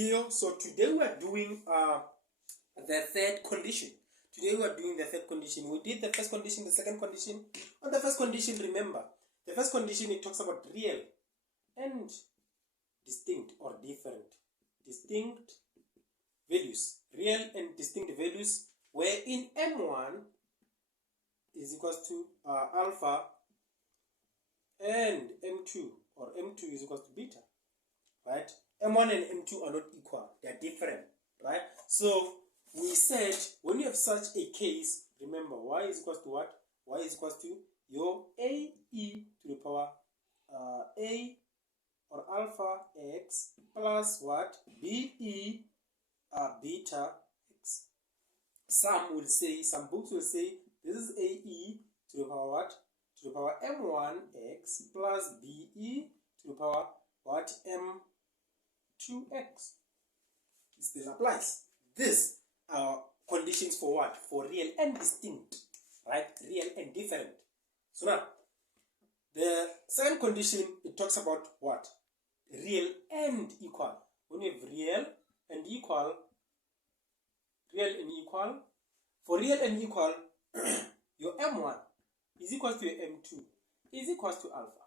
Leo, so today we are doing the third condition. Today we are doing the third condition. We did the first condition, the second condition. On the first condition, remember, the first condition, it talks about real and distinct or different. Distinct values. Real and distinct values, where in M1 is equals to alpha and M2, or M2 is equals to beta, right? M1 and M2 are not equal, they are different, right? So we said when you have such a case, remember y is equals to what? Y is equals to your AE to the power A or alpha x plus what? BE beta x. Some books will say this is AE to the power what? To the power M1 x plus BE to the power what? M2x. This applies. These are conditions for what? For real and distinct, right? Real and different. So now, the second condition, it talks about what? Real and equal. When you have real and equal, for real and equal, your M1 is equal to your M2 is equal to alpha,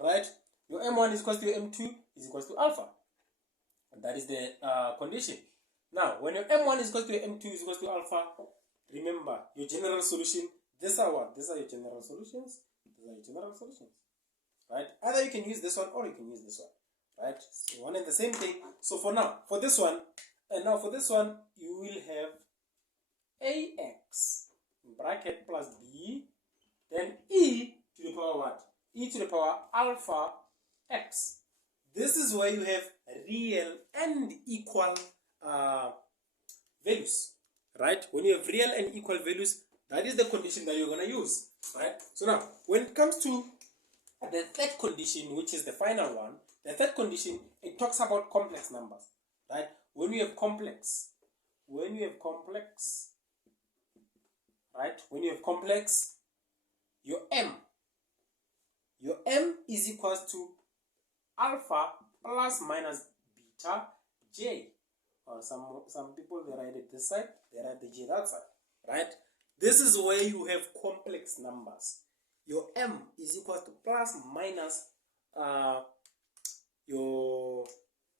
right? Your M1 is equal to your M2 is equal to alpha. And that is the condition. Now, when your M1 is equal to your M2 is equal to alpha, remember your general solution. These are what? These are your general solutions. These are your general solutions, right? Either you can use this one or you can use this one, right? So one and the same thing. So for now, for this one, you will have AX in bracket plus B, then E to the power what? E to the power alpha x. This is where you have real and equal values, right? When you have real and equal values, that is the condition that you're going to use, right? So now, when it comes to the third condition, which is the final one, the third condition, it talks about complex numbers, right? When you have complex, right? When you have complex, your M is equals to alpha plus minus beta j. Or some people, they write it this side, they write the j that side, right? This is where you have complex numbers. Your M is equal to plus minus your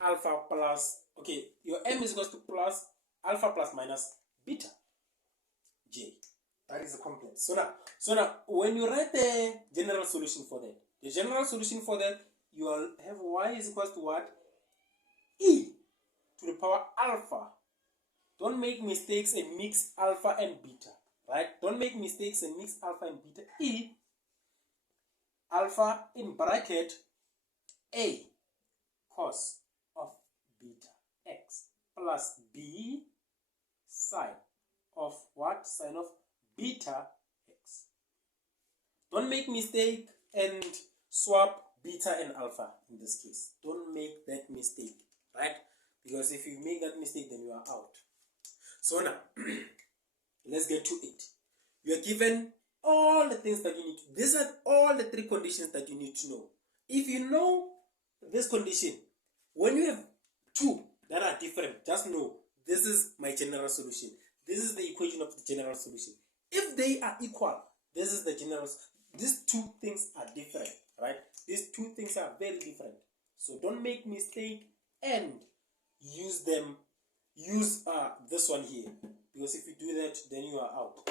alpha plus, okay, your M is equal to plus alpha plus minus beta j. That is a complex. So now when you write the general solution for that, you will have y is equal to what? E to the power alpha. Don't make mistakes and mix alpha and beta, right? Don't make mistakes and mix alpha and beta. E alpha in bracket A cos of beta x plus B sine of what? Sine of beta x. Don't make mistake and swap beta and alpha in this case. Don't make that mistake, right? Because if you make that mistake, then you are out. So now, let's get to it. You are given all the things that you need to. These are all the three conditions that you need to know. If you know this condition, when you have two that are different, just know this is my general solution. This is the equation of the general solution. If they are equal, this is the general. These two things are different, right? These two things are very different. So don't make mistake and use them. Use this one here, because if you do that, then you are out.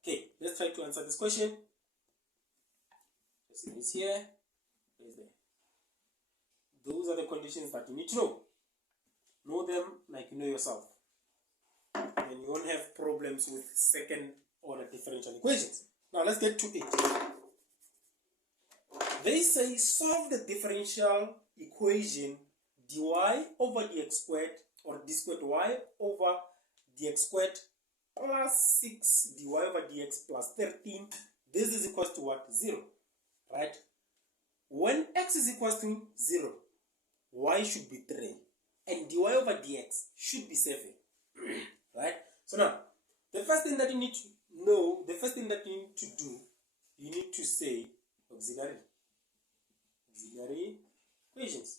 Okay, let's try to answer this question. Let's see this here. Where's there? Those are the conditions that you need to know. Know them like you know yourself. Then you won't have problems with second order differential equations. Now let's get to it. They say solve the differential equation dy over dx squared, or d squared y over dx squared plus 6 dy over dx plus 13. This is equal to what? 0, right? When x is equal to 0, y should be 3 and dy over dx should be 7. Right? So now, the first thing that you need to know, the first thing that you need to do, you need to say auxiliary equations.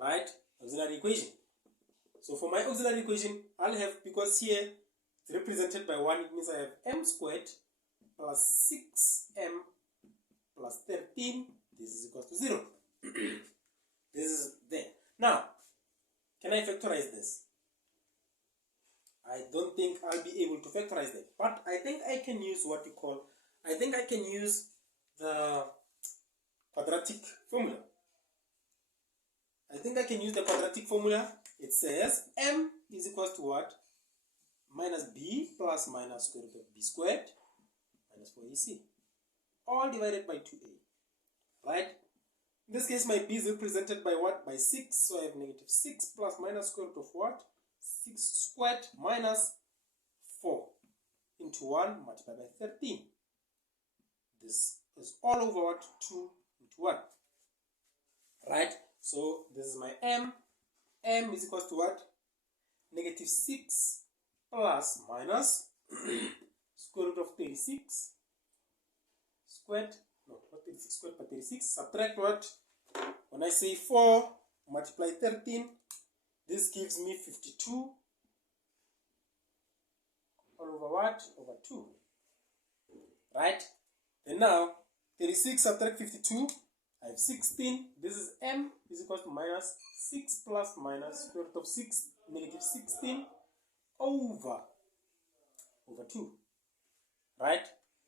right? Auxiliary equation. So for my auxiliary equation, I'll have, because here it's represented by 1, it means I have m squared plus 6m plus 13. This is equal to 0. This is there. Now, can I factorize this? I don't think I'll be able to factorize that. But I think I can use what you call, I think I can use the quadratic formula. I think I can use the quadratic formula. It says m is equal to what? Minus b plus minus square root of b squared minus 4ac. All divided by 2a. Right? In this case, my b is represented by what? By 6. So I have negative 6 plus minus square root of what? 6 squared minus 4 into 1 multiplied by 13. This is all over what? 2 into 1. Right? So this is my m. M is equal to what? Negative 6 plus minus square root of 36 squared. No, not 36 squared, but 36. Subtract what? When I say 4 multiply 13, this gives me 52 all over what? Over 2. Right? And now, 36 subtract 52, I have 16. This is m is equal to minus 6 plus minus square root of 6, negative 16 over 2. Right?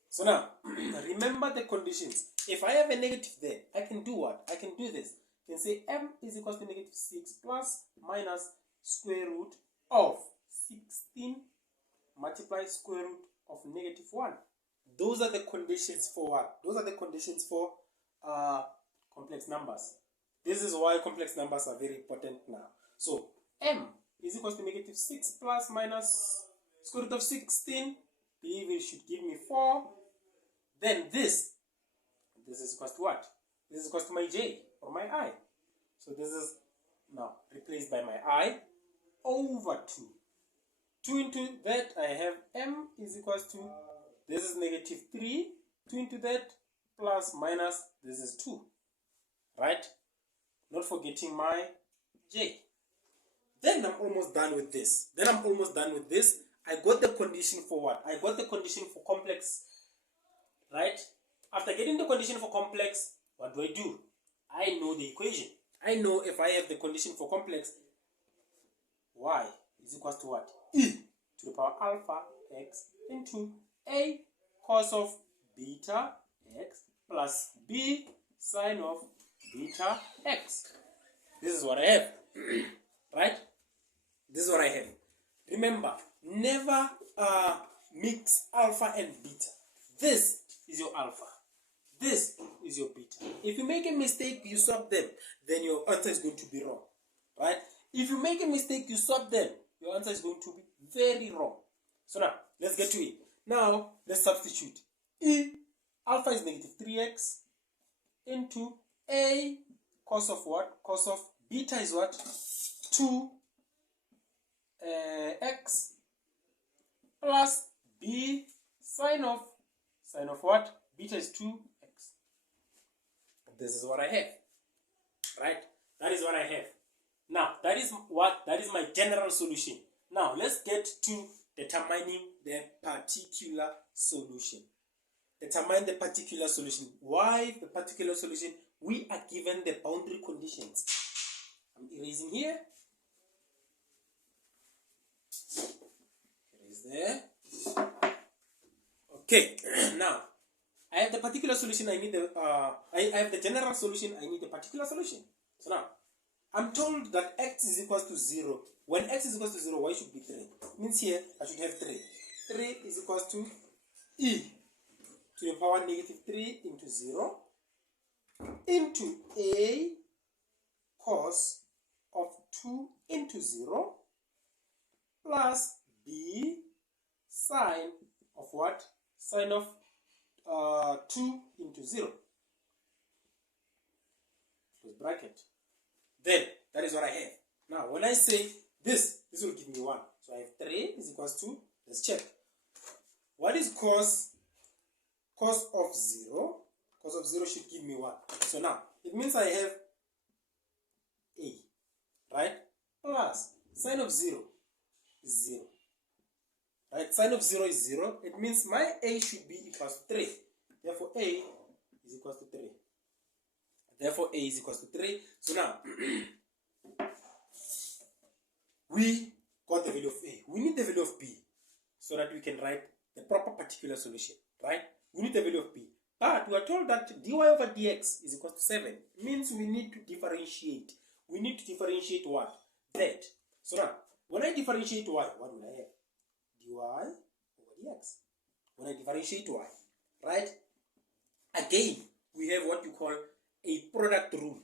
So now, remember the conditions. If I have a negative there, I can do what? I can do this. I can say m is equal to negative 6 plus minus square root of 16 multiply square root of negative 1. Those are the conditions for what? Those are the conditions for complex numbers. This is why complex numbers are very important now. So m is equal to negative 6 plus minus square root of 16. It should give me 4. Then this is equal to what? This is equal to my j or my I. So this is now replaced by my I over 2. 2 into that, I have m is equal to, this is negative 3. 2 into that plus minus, this is 2. Right? Not forgetting my j. Then I'm almost done with this. I got the condition for what? I got the condition for complex. Right? After getting the condition for complex, what do? I know the equation. I know if I have the condition for complex, y is equal to what? E to the power alpha x into a cos of beta x plus b sine of beta x. This is what I have. Right? This is what I have. Remember, never mix alpha and beta. This is your alpha. This is your beta. If you make a mistake, you swap them, then your answer is going to be wrong. Right? If you make a mistake, you swap them, your answer is going to be very wrong. So now, let's get to it. Now, let's substitute. E, alpha is negative 3x into a cos of what? Cos of beta is what? 2 x plus b sine of what? Beta is 2x. This is what I have. Right? That is what I have. Now, that is my general solution. Now, let's get to determining the particular solution. Determine the particular solution. Why the particular solution? We are given the boundary conditions. I'm erasing here. Erase there. Okay. Now, I have the particular solution. I need the I have the general solution. I need the particular solution. So now, I'm told that x is equal to 0. When x is equal to 0, y should be 3. Means here I should have 3. 3 is equal to e to the power negative 3 into 0 into a cos of 2 into 0 plus b sine of what? Sine of 2 into 0. Close bracket. Then, that is what I have. Now, when I say this will give me 1. So I have 3 is equals to, let's check. What is cos of 0? Cos of 0 should give me 1. So now, it means I have a. Sine of 0 is 0. Right? Sine of 0 is 0. It means my A should be equals to 3. Therefore, A is equals to 3. Therefore, A is equals to 3. So now, we got the value of A. We need the value of B so that we can write the proper particular solution. Right? We need the value of B. But we are told that dy over dx is equal to 7. It means we need to differentiate. We need to differentiate what? Z. So now, when I differentiate y, what will I have? Dy over dx. When I differentiate y, right? Again, we have what you call a product rule,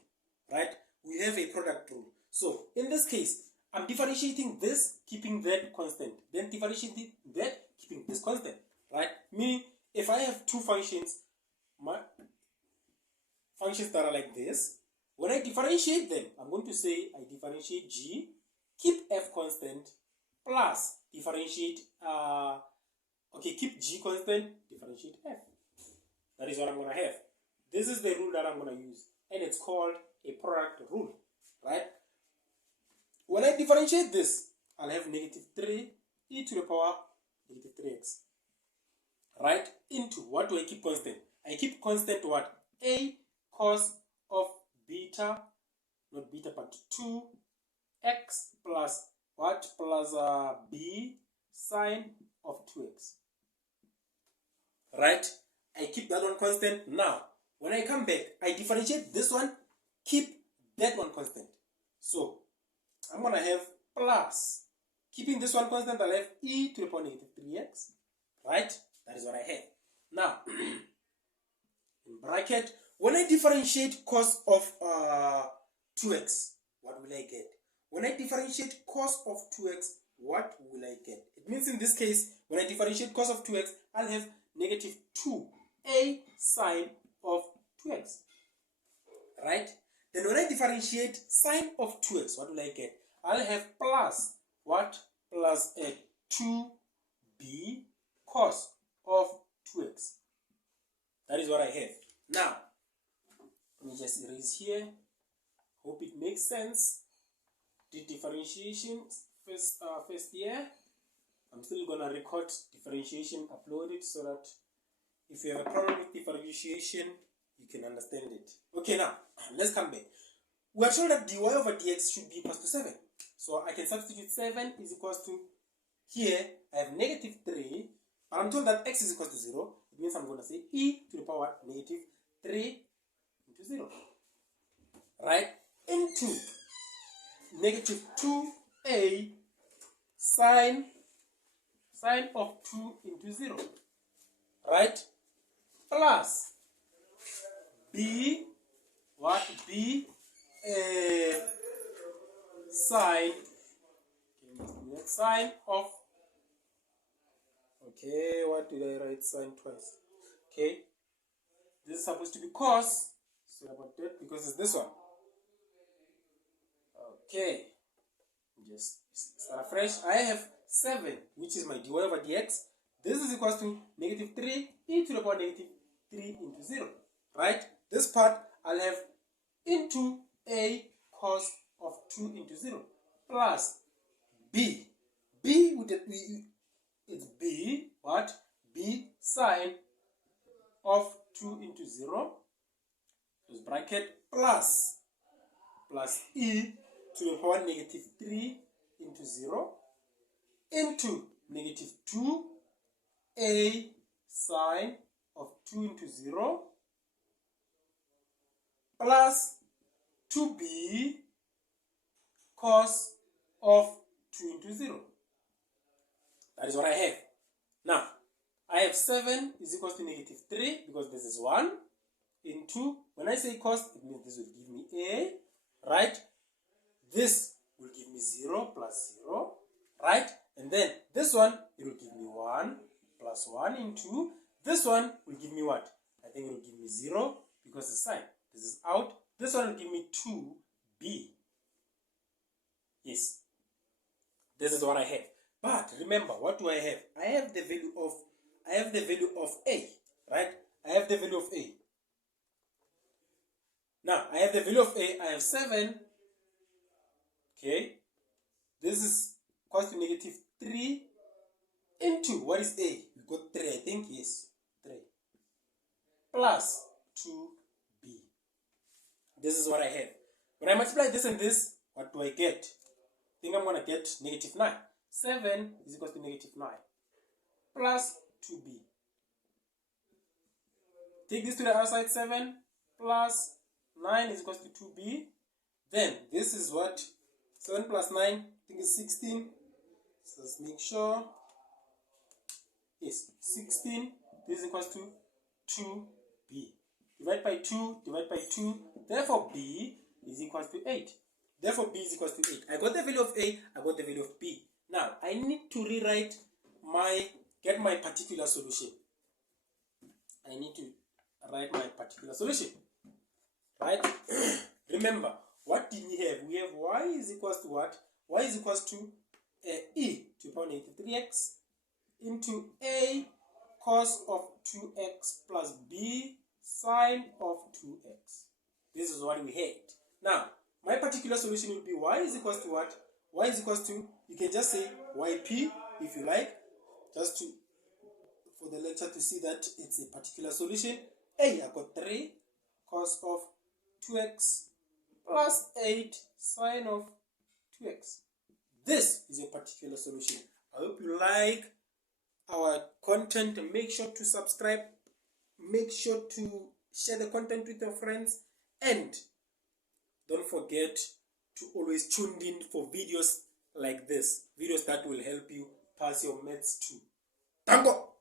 right? We have a product rule. So, in this case, I'm differentiating this, keeping that constant. Then differentiating that, keeping this constant, right? Meaning, if I have two functions, my functions that are like this, when I differentiate them, I'm going to say I differentiate g, keep f constant, plus differentiate, keep g constant, differentiate f. That is what I'm going to have. This is the rule that I'm going to use, and it's called a product rule, right? When I differentiate this, I'll have negative 3 e to the power negative 3x, right? Into, what do I keep constant? I keep constant what? A cos of beta, not beta, but 2x plus what? Plus b sine of 2x, right? I keep that one constant. Now, when I come back, I differentiate this one, keep that one constant. So, I'm going to have plus, keeping this one constant, I'll have e to the power negative 3x, right? That is what I have. Now, in bracket, when I differentiate cos of 2x, what will I get? When I differentiate cos of 2x, what will I get? It means in this case, when I differentiate cos of 2x, I'll have negative 2a sine of 2x, right? Then when I differentiate sine of 2x, what will I get? I'll have plus what? Plus a 2b cos of 2x. That is what I have. Now, let me just erase here. Hope it makes sense. Did differentiation first year. I'm still gonna record differentiation, upload it so that if you have a problem with differentiation, you can understand it. Okay, now let's come back. We are told that dy over dx should be equals to 7. So I can substitute 7 is equals to, here I have negative 3, but I'm told that x is equals to 0. It means I'm going to say e to the power negative 3 into 0, right? Into negative 2a sine of 2 into 0, right? Plus b, what? B sine of, okay, what did I write sine twice? Okay, this is supposed to be cos, so about that because it's this one. Okay, just start afresh. I have 7, which is my dy over dx. This is equals to negative 3 e to the power negative 3 into 0, right? This part I'll have into a cos of 2 into 0 plus b. B with it's b, what? B sine of 2 into 0, this bracket, plus e to the power negative 3 into 0 into negative 2a sine of 2 into 0 plus 2b cos of 2 into 0. That is what I have. Now, I have 7 is equals to negative 3 because this is 1 into, when I say cos, it means this will give me a, right? This will give me 0 plus 0, right? And then this one, it will give me 1 plus 1 into, this one will give me what? I think it will give me 0 because the sign. This is out. This one will give me 2b. Yes. This is what I have. But remember, what do I have? I have the value of a, right? I have the value of a. Now, I have the value of a. I have 7. Okay. This is equals to negative 3 into, what is A? We got 3, I think, yes, 3. Plus 2b. This is what I have. When I multiply this and this, what do I get? I think I'm going to get negative 9. 7 is equal to negative 9 plus 2b. Take this to the other side, 7 plus 9 is equal to 2b. Then this is what? 7 plus 9, I think it's 16. So let's make sure. Yes, 16. This is equal to 2b. Divide by 2, divide by 2. Therefore, b is equal to 8. Therefore, b is equal to 8. I got the value of a, I got the value of b. Now, I need to rewrite get my particular solution. I need to write my particular solution. Right? Remember, what did we have? We have y is equals to what? Y is equals to e to the power negative 3x into a cos of 2x plus b sine of 2x. This is what we had. Now, my particular solution will be y is equals to what? Y is equals to, you can just say yp if you like, just to for the lecture to see that it's a particular solution. A, I got 3 cos of 2x plus 8 sine of 2x. This is a particular solution. I hope you like our content. Make sure to subscribe. Make sure to share the content with your friends. And don't forget to always tune in for videos like this. Videos that will help you pass your maths too. Danko!